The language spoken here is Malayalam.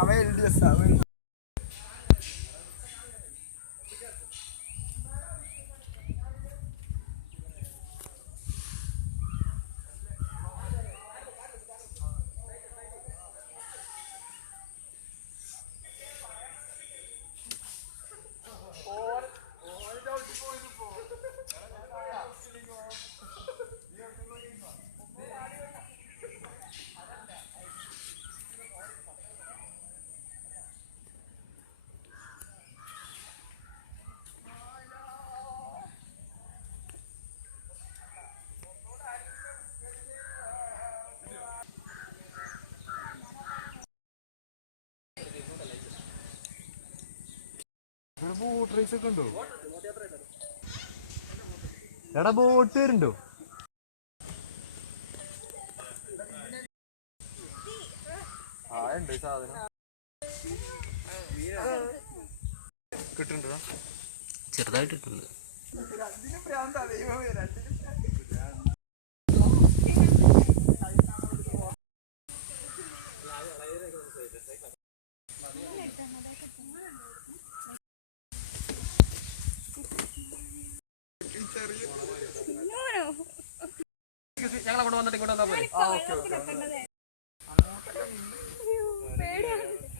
അവൻ LDS അവൻ ബോട്ട് റേസ് ഒക്കെ ഉണ്ടോ? എടാ ബോട്ട് വരുന്നുണ്ടോ? ആ ഉണ്ട് സാധനം കിട്ടുന്നുണ്ടോ? ചെറുതായിട്ടിട്ടുണ്ട്. ഞങ്ങളെ കൊണ്ട് വന്നിട്ട് ഇങ്ങോട്ട് വന്നാൽ പോലെ.